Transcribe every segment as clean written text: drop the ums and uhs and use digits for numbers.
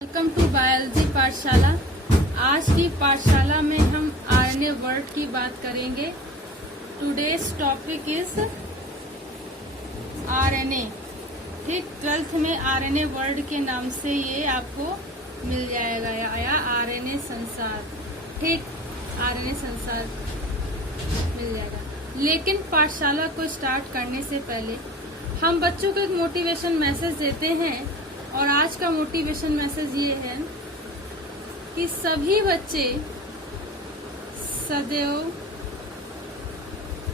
Welcome to biology पाठशाला। आज की पाठशाला में हम आरएनए वर्ड की बात करेंगे। Today's topic is RNA. ठीक, 12th में आरएनए वर्ड के नाम से ये आपको मिल जाएगा या आरएनए संसार। ठीक, आरएनए संसार मिल जाएगा। लेकिन पाठशाला को स्टार्ट करने से पहले हम बच्चों को एक मोटिवेशन मैसेज देते हैं, और आज का मोटिवेशन मैसेज ये है कि सभी बच्चे सदैव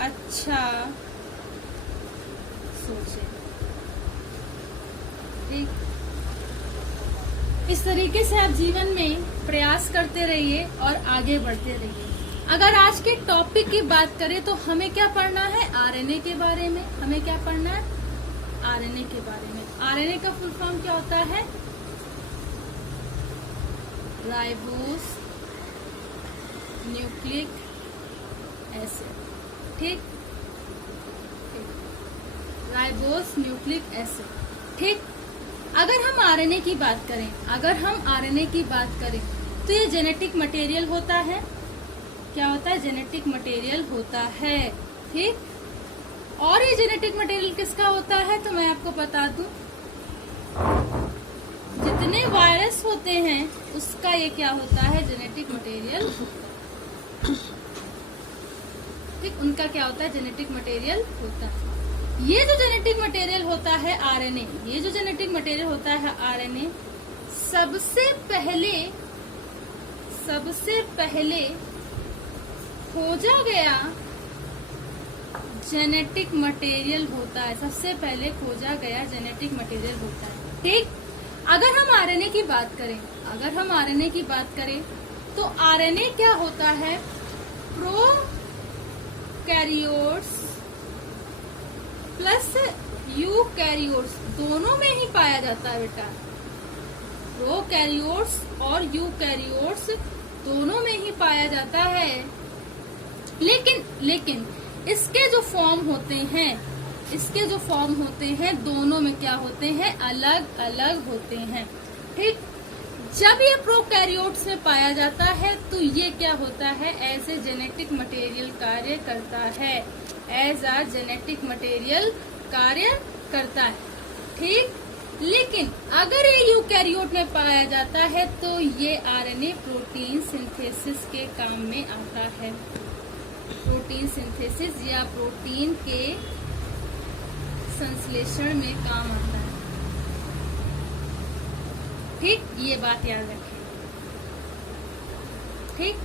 अच्छा सोचें। ठीक, इस तरीके से आप जीवन में प्रयास करते रहिए और आगे बढ़ते रहिए। अगर आज के टॉपिक की बात करें तो हमें क्या पढ़ना है? आरएनए के बारे में। हमें क्या पढ़ना है? आरएनए के बारे में। आरएनए का फुल फॉर्म क्या होता है? Ribose nucleic acid. ठीक, राइबोस न्यूक्लिक एसिड। ठीक, अगर हम आरएनए की बात करें तो ये जेनेटिक मटेरियल होता है। क्या होता है? जेनेटिक मटेरियल होता है। ठीक, और ये जेनेटिक मटेरियल किसका होता है तो मैं आपको बता दूं, जितने वायरस होते हैं उसका ये क्या होता है? Genetic material. ठीक, उनका क्या होता है? जेनेटिक मटेरियल होता है। ये जो जेनेटिक मटेरियल होता है आरएनए, ये जो जेनेटिक मटेरियल होता है आरएनए, सबसे पहले खोजा गया जेनेटिक मटेरियल होता है। सबसे पहले खोजा गया जेनेटिक मटेरियल होता है। ठीक, अगर हम आरएनए की बात करें तो आरएनए क्या होता है? प्रोकैरियोट्स प्लस यूकैरियोट्स दोनों में ही पाया जाता है बेटा। प्रोकैरियोट्स और यूकैरियोट्स दोनों में ही पाया जाता है। लेकिन इसके जो फॉर्म होते हैं दोनों में क्या होते हैं? अलग अलग होते हैं। ठीक, जब ये प्रोकैरियोट्स में पाया जाता है तो ये क्या होता है? एज ए जेनेटिक मटेरियल कार्य करता है। एज अ जेनेटिक मटेरियल कार्य करता है। ठीक, लेकिन अगर ये यूकैरियोट में पाया जाता है तो ये आरएनए प्रोटीन सिंथेसिस के काम में आता है। प्रोटीन सिंथेसिस या प्रोटीन के संश्लेषण में काम आता है। ठीक, ये बात याद रखें। ठीक,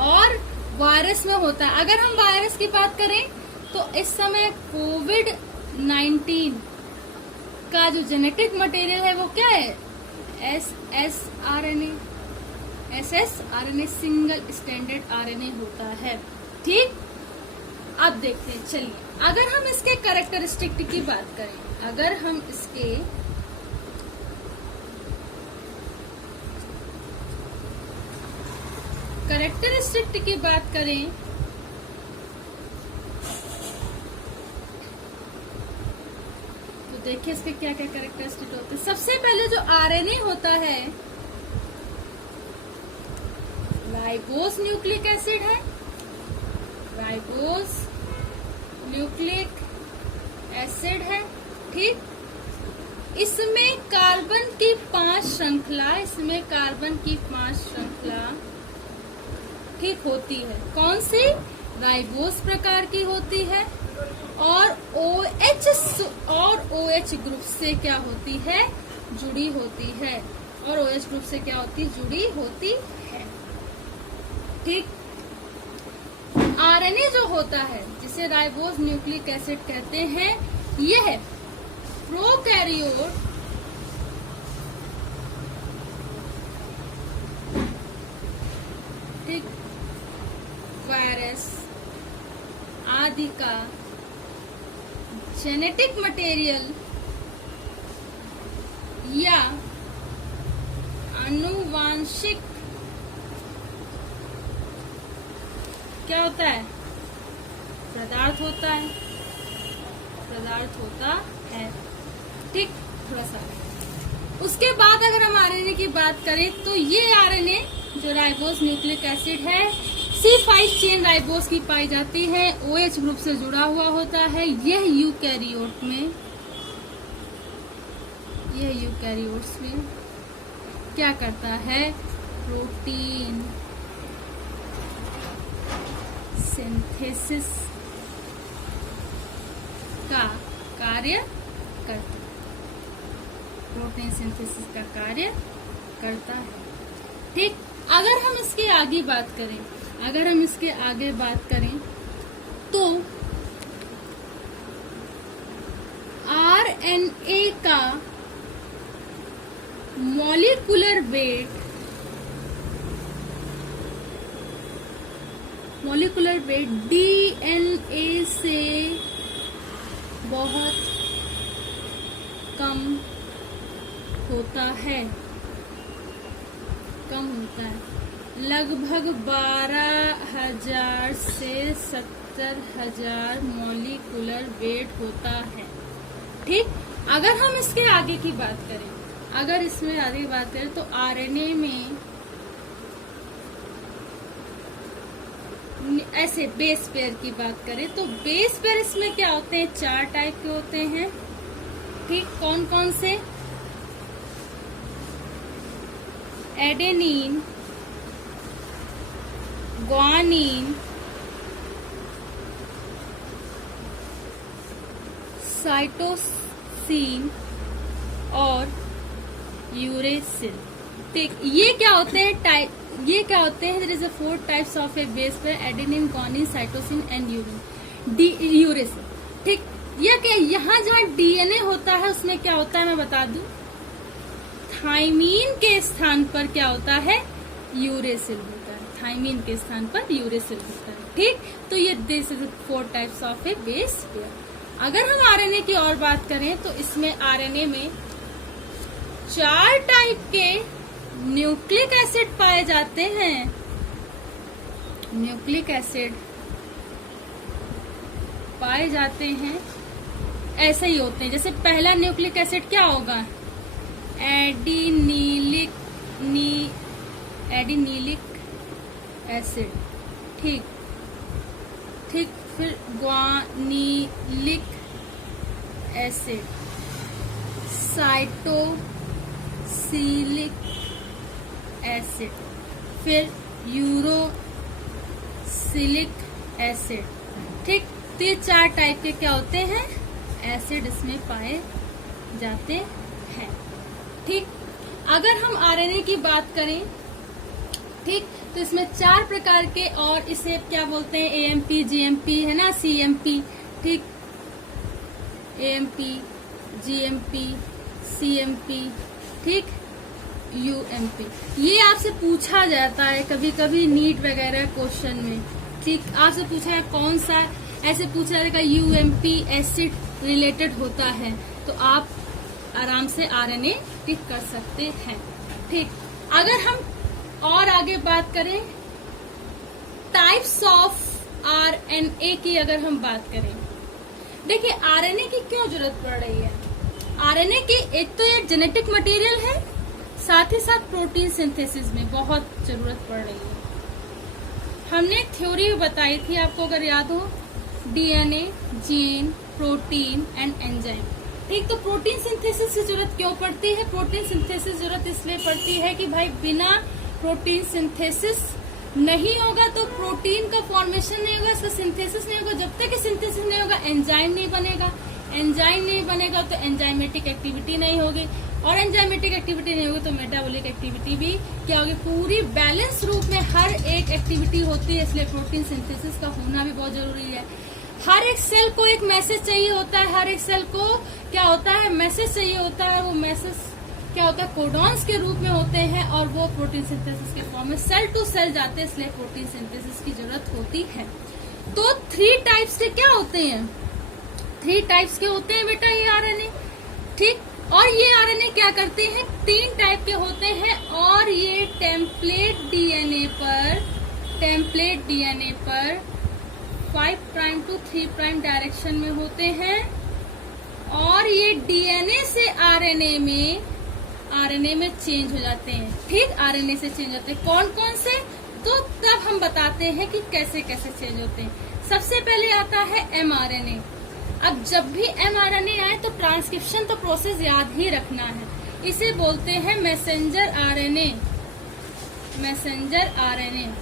और वायरस में होता है। अगर हम वायरस की बात करें तो इस समय कोविड-19 का जो जेनेटिक मटेरियल है वो क्या है? एसएसआरएनए, सिंगल स्टैंडर्ड आरएनए होता है। ठीक, अब देखते हैं। चलिए, अगर हम इसके कैरेक्टरिस्टिक की बात करें, तो देखिए इसके क्या क्या कैरेक्टरिस्टिक होते हैं। सबसे पहले जो आरएनए होता है राइबोस न्यूक्लिक एसिड है। राइबोस न्यूक्लिक एसिड है। ठीक, इसमें कार्बन की 5 श्रृंखला ठीक होती है। कौन सी? राइबोस प्रकार की होती है, और OH ग्रुप से क्या होती है? जुड़ी होती है। और OH ग्रुप से क्या होती? जुड़ी होती है। ठीक, आरएनए जो होता है जिसे राइबोस न्यूक्लिक एसिड कहते हैं, यह प्रोकैरियोट ठीक, वायरस आदि का जेनेटिक मटेरियल या आनुवांशिक क्या होता है? पदार्थ होता है। ठीक, थोड़ा सा उसके बाद अगर हम आरएनए की बात करें तो ये आरएनए जो राइबोस न्यूक्लिक एसिड है C5 चेन राइबोस की पाई जाती है, OH ग्रुप से जुड़ा हुआ होता है। यह यूकैरियोट्स में क्या करता है, प्रोटीन सिंथेसिस का कार्य करता है, प्रोटीन सिंथेसिस का कार्य करता है। ठीक, अगर हम इसके आगे बात करें तो आरएनए का मॉलिक्यूलर वेट डीएनए से बहुत कम होता है, लगभग 12,000 से 70,000 मॉलिक्यूलर वेट होता है। ठीक, अगर हम इसके आगे की बात करें, तो आरएनए में ऐसे बेस पेयर की बात करें तो बेस पेयर इसमें क्या होते हैं, 4 टाइप के होते हैं। ठीक, कौन कौन से, एडेनिन, ग्वानिन, साइटोसिन और यूरेसिल। ठीक, ये क्या होते हैं, there is 4 types of a base pair, adenine, guanine, cytosine and uracil. ठीक, ये क्या, यहाँ जहाँ डीएनए होता है उसमें क्या होता है मैं बता दूं, थाइमीन के स्थान पर क्या होता है, यूरेसिल होता है, थाइमीन के स्थान पर यूरेसिल होता है। ठीक, तो ये this is 4 types of a base pair. अगर हम आरएनए की और बात करें तो इसमें आरएनए में 4 टाइप के न्यूक्लिक एसिड पाए जाते हैं। न्यूक्लिक एसिड पाए जाते हैं, ऐसे ही होते हैं। जैसे पहला न्यूक्लिक एसिड क्या होगा, एडिनिलिक एसिड। ठीक, फिर ग्वानिलिक एसिड, साइटोसिलिक एसिड, फिर यूरोसिलिक एसिड। ठीक, तो ये 4 टाइप के क्या होते हैं, एसिड इसमें पाए जाते हैं। ठीक, अगर हम आरएनए की बात करें, ठीक, तो इसमें 4 प्रकार के, और इसे क्या बोलते हैं, एएमपी, जीएमपी है ना, सीएमपी। ठीक, एएमपी, जीएमपी, सीएमपी, ठीक, यूएमपी। ये आपसे पूछा जाता है कभी कभी नीट वगैरह क्वेश्चन में। ठीक, आपसे पूछा है कौन सा, ऐसे पूछा जाएगा यूएमपी एसिड रिलेटेड होता है, तो आप आराम से आरएनए टिक कर सकते हैं। ठीक, अगर हम और आगे बात करें टाइप्स ऑफ आरएनए की, अगर हम बात करें, देखिए आरएनए की क्यों जरूरत पड़ रही है। आरएनए की एक तो ये जेनेटिक मटेरियल है, साथ ही साथ प्रोटीन सिंथेसिस में बहुत जरूरत पड़ रही है। हमने थ्योरी बताई थी आपको अगर याद हो, DNA, gene, protein and enzyme. ठीक, तो प्रोटीन सिंथेसिस की जरूरत क्यों पड़ती है, प्रोटीन सिंथेसिस जरूरत इसलिए पड़ती है कि भाई बिना प्रोटीन सिंथेसिस नहीं होगा तो प्रोटीन का फॉर्मेशन नहीं होगा, इसका सिंथेसिस नहीं होगा। जब तक सिंथेसिस नहीं होगा एंजाइम नहीं बनेगा, एंजाइम नहीं बनेगा तो एंजाइमेटिक एक्टिविटी नहीं होगी, और एंजाइमेटिक एक्टिविटी नहीं होगी तो मेटाबॉलिक एक्टिविटी भी क्या होगी, पूरी बैलेंस रूप में हर एक एक्टिविटी होती है। इसलिए प्रोटीन सिंथेसिस का होना भी बहुत जरूरी है। हर एक सेल को एक मैसेज चाहिए होता है, हर एक सेल को क्या होता है, मैसेज चाहिए होता है। वो मैसेज क्या होता है, कोडॉन्स के रूप में होते हैं, और वो प्रोटीन सिंथेसिस के फॉर्म में सेल टू सेल जाते हैं, इसलिए प्रोटीन सिंथेसिस की जरूरत होती है। तो 3 टाइप्स के क्या होते हैं, 3 टाइप्स के होते हैं बेटा ये आरएनए। ठीक, और ये आरएनए क्या करते हैं, 3 टाइप के होते हैं, और ये टेम्पलेट डीएनए पर 5 प्राइम टू 3 प्राइम डायरेक्शन में होते हैं, और ये डीएनए से आरएनए में आरएनए में चेंज हो जाते हैं। ठीक, आरएनए से चेंज होते हैं। कौन कौन से, तो तब हम बताते हैं कि कैसे कैसे चेंज होते हैं। सबसे पहले आता है एमआरएनए। अब जब भी एमआरएनए आए तो ट्रांसक्रिप्शन तो प्रोसेस याद ही रखना है। इसे बोलते हैं मैसेंजर आरएनए, मैसेंजर आरएनए।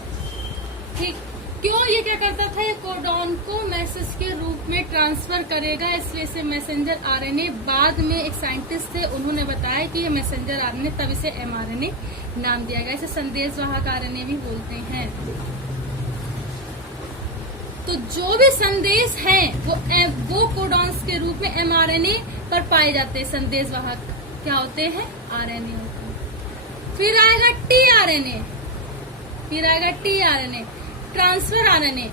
ठीक, क्यों? ये क्या करता था, ये कोडॉन को मैसेज के रूप में ट्रांसफर करेगा, इसलिए इसे मैसेंजर आरएनए। बाद में एक साइंटिस्ट थे, उन्होंने बताया कि ये मैसेंजर आरएनए, तब इसे एमआरएनए नाम दिया गया। इसे संदेशवाहक आरएनए भी बोलते हैं। तो जो भी संदेश हैं वो कोडॉन्स के रूप में एमआरएनए पर पाए जाते हैं। संदेशवाहक क्या होते हैं? आरएनए होते हैं। फिर आएगा टीआरएनए, फिर आएगा टीआरएनए, ट्रांसफर आरएनए।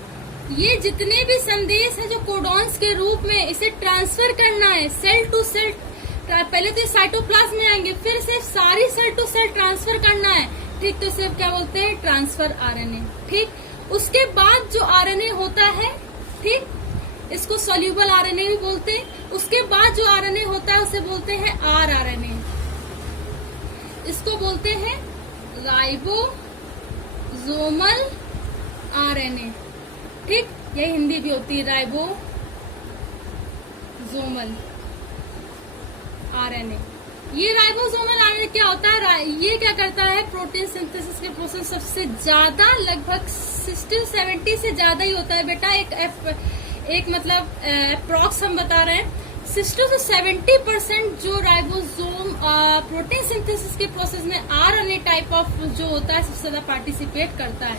ये जितने भी संदेश है जो कोडॉन्स के रूप में इसे ट्रांसफर करना है सेल टू सेल, पहले तो साइटोप्लाज्म में आएंगे, फिर से सारी सेल टू सेल ट्रांसफर करना है। ठीक, तो सिर्फ क्या बोलते हैं? Transfer RNA. ठीक, उसके बाद जो आरएनए होता है, ठीक, इसको सोल्यूबल आरएनए भी बोलते हैं। उसके बाद जो आरएनए होता है उसे बोलते हैं आरआरएनए। इसको बोलते हैं राइबोसोमल आरएनए। ठीक, यही हिंदी भी होती है, राइबोसोमल आरएनए। ये राइबोसोमल आरएनए क्या होता है? ये क्या करता है? प्रोटीन सिंथेसिस के प्रोसेस सबसे ज्यादा, लगभग 60-70 से ज्यादा ही होता है बेटा। एक मतलब अप्रॉक्स हम बता रहे हैं, 60 से 70% जो राइबोसोम प्रोटीन सिंथेसिस के प्रोसेस में आरएनए टाइप ऑफ जो होता है सबसे ज्यादा पार्टिसिपेट करता है।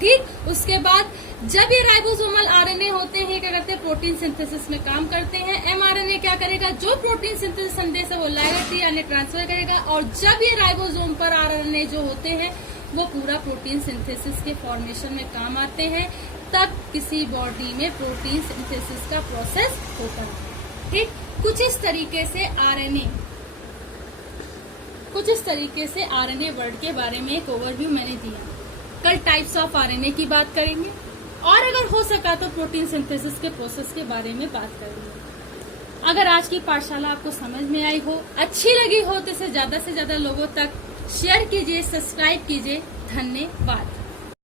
ठीक, उसके बाद जब ये राइबोसोमल आरएनए होते हैं क्या करते हैं? प्रोटीन सिंथेसिस में काम करते हैं। एमआरएनए क्या करेगा? जो प्रोटीन सिंथेसिस संदेश है वो लाएगा, टीआरएनए ट्रांसफर करेगा। और जब ये राइबोसोम पर आरएनए जो होते हैं वो पूरा प्रोटीन सिंथेसिस के फॉर्मेशन में काम आते हैं, तब किसी बॉडी में प्रोटीन सिंथेसिस का प्रोसेस होता है। ठीक, कुछ इस तरीके से आरएनए वर्ड के बारे में एक ओवरव्यू मैंने दिया। कल टाइप्स ऑफ आरएनए की बात करेंगे और अगर हो सका तो प्रोटीन सिंथेसिस के प्रोसेस के बारे में बात करेंगे। अगर आज की पाठशाला आपको समझ में आई हो, अच्छी लगी हो, तो इसे ज्यादा से ज्यादा लोगों तक शेयर कीजिए, सब्सक्राइब कीजिए। धन्यवाद।